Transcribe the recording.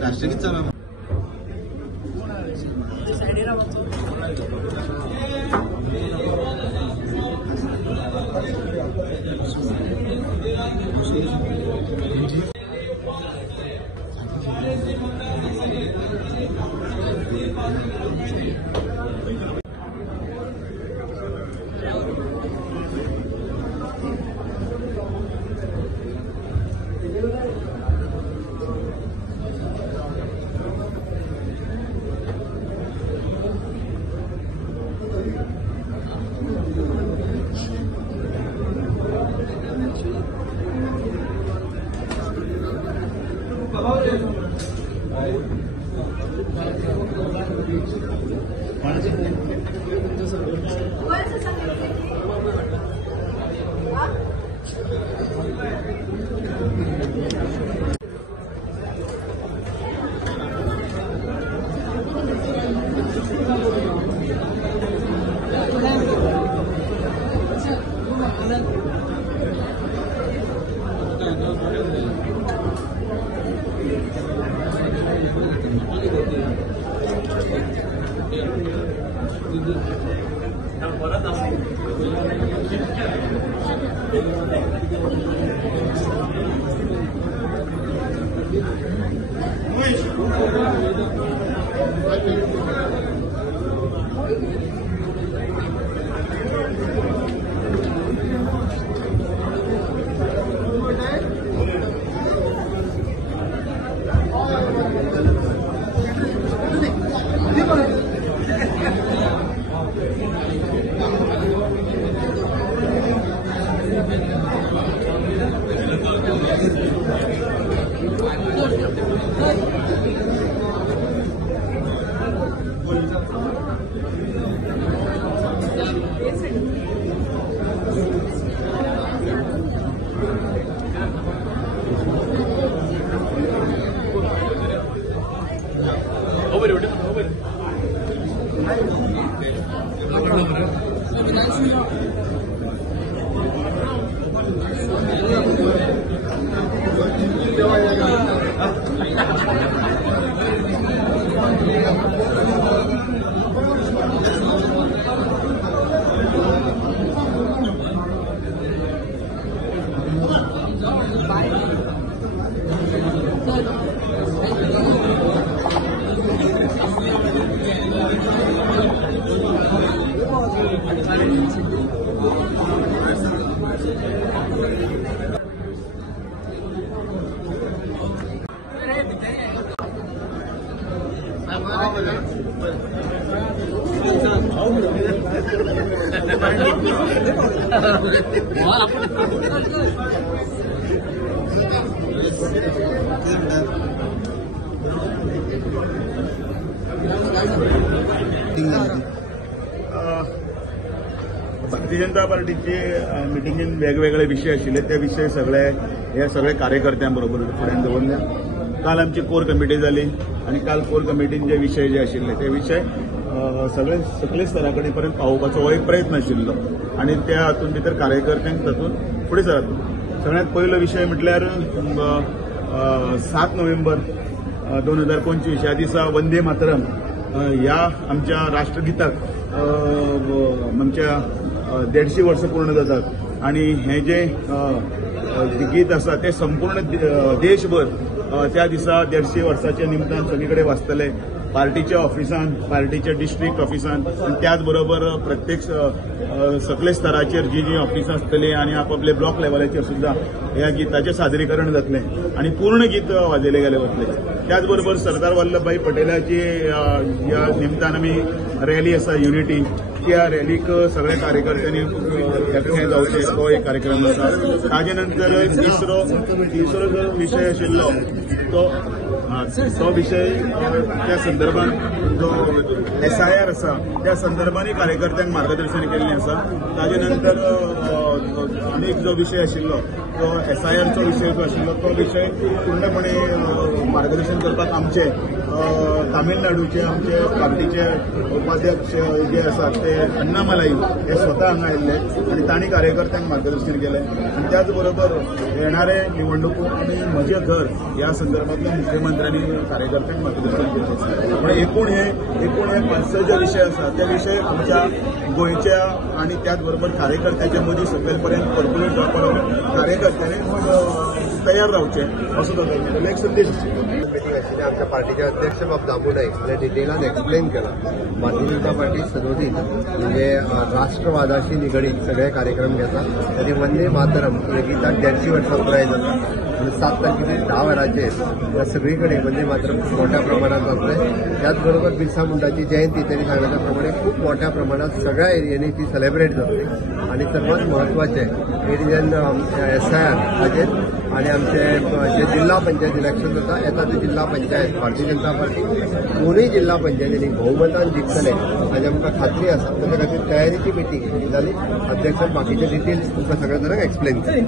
राष्ट्रगीत चालू भारतीय जनता पार्टीची मिटिंगेन वेगवेगळे विषय आशिल्ले ते विषय सगळे कार्यकर्त्यांबरोबर फुड्यान दवरल्या. काल आमची कोर कमिटी जाली आणि काल कोर कमिटीन जे विषय जे आशिल्ले ते विषय सगळे सकले स्तराकडे पर्यंत पावोवपाचो हो एक प्रयत्न आशिल्लो आणि त्या हातूंत भितर कार्यकर्त्यांक तातूंत फुडें सरत. सगळ्यात पयलो विषय म्हटल्यार 7 नोव्हेंबर 2025 ह्या दिसा वंदे मातरम ह्या आमच्या राष्ट्रगीताक आमच्या 150 वर्सां पूर्ण जातात आणि हे जे गीत आसा ते संपूर्ण देशभर त्या दिसा 150 वर्साच्या निमतान सगळीकडे वाजतले. पार्टीच्या ऑफिसान, पार्टीच्या डिस्ट्रिक्ट ऑफिसान आणि त्याचबरोबर प्रत्येक सकले स्तराचेर जी ऑफिसां आसतली आणि आपापले ब्लॉक लेवलाचेर सुद्धा ह्या गिताचें सादरीकरण जातलें आणि पूर्ण गीत वाजयले गेले वतले. त्याचबरोबर सरदार वल्लभभाई पटेलाची ह्या निमतान आमी रॅली आसा युनिटी, त्या रॅलीक सगळ्या कार्यकर्त्यांनी एकठांय जावचे तो एक कार्यक्रम आसा. ताजे नंतर तिसरो जो विशय आशिल्लो तो विषय त्या संदर्भात जो SIR आसा त्या संदर्भांनी कार्यकर्त्यांक मार्गदर्शन केल्लें आसा. ताजे नंतर आनीक जो विशय आशिल्लो जो SIRचो विशय जो आशिल्लो तो विशय पूर्णपणे मार्गदर्शन करपाक आमचे तामिळनाडूचे आमचे पार्टीचे उपाध्यक्ष जे आसात ते अण्णामलाई हे स्वता हांगा आयिल्ले आनी तांणी कार्यकर्त्यांक मार्गदर्शन केलें आनी त्याच बरोबर येणारे निवडणुको आनी म्हजें घर ह्या संदर्भांतल्या मुख्यमंत्र्यांनी कार्यकर्त्यांक मार्गदर्शन केलें. पण एकूण हे 5-6 जे विशय आसा ते विशय आमच्या गोंयच्या आणि त्याच बरोबर कार्यकर्त्याच्या मदीं सकयल पर्क्युलेट जावपाक कार्यकर्त्यांनी तयार रावचे असो तो तांचे एक संदेश मीटिंग आशिल्ली आमच्या पार्टीचे अध्यक्ष बाब दामू नाईक हाणें डिटेलान एक्सप्लेन केला. भारतीय जनता पार्टी सदोदीत म्हणजे राष्ट्रवादाशी निगडीत सगळे कार्यक्रम घेता. तरी वंदे मातरम हे गिताक 150 वर्सां पुराय जाता आणि 7 तारखेचे 10 वरांचेर सगळीकडे वंदे मातरम मोठ्या प्रमाणात जातले. त्याचबरोबर बिरसा मुंडाची जयंती त्यांनी सांगितल्या प्रमाणे खूप मोठ्या प्रमाणात सगळ्या एरियांनी ती सेलिब्रेट जातली. आणि सर्वात महत्वाचें एरियन SIR हाजेर आणि आमचे जे जिल्हा पंचायत इलेक्शन जाता येता ते जिल्हा पंचायत भारतीय जनता पार्टी दोनूय जिल्हा पंचायतींनी बहुमतान जिखतले हाची आमकां खात्री आसा. ताचे खातीर तयारीची मिटींग जाली. अध्यक्षान बाकीचे डिटेल्स तुमकां सगळ्या जाणांक एक्सप्लेन केली.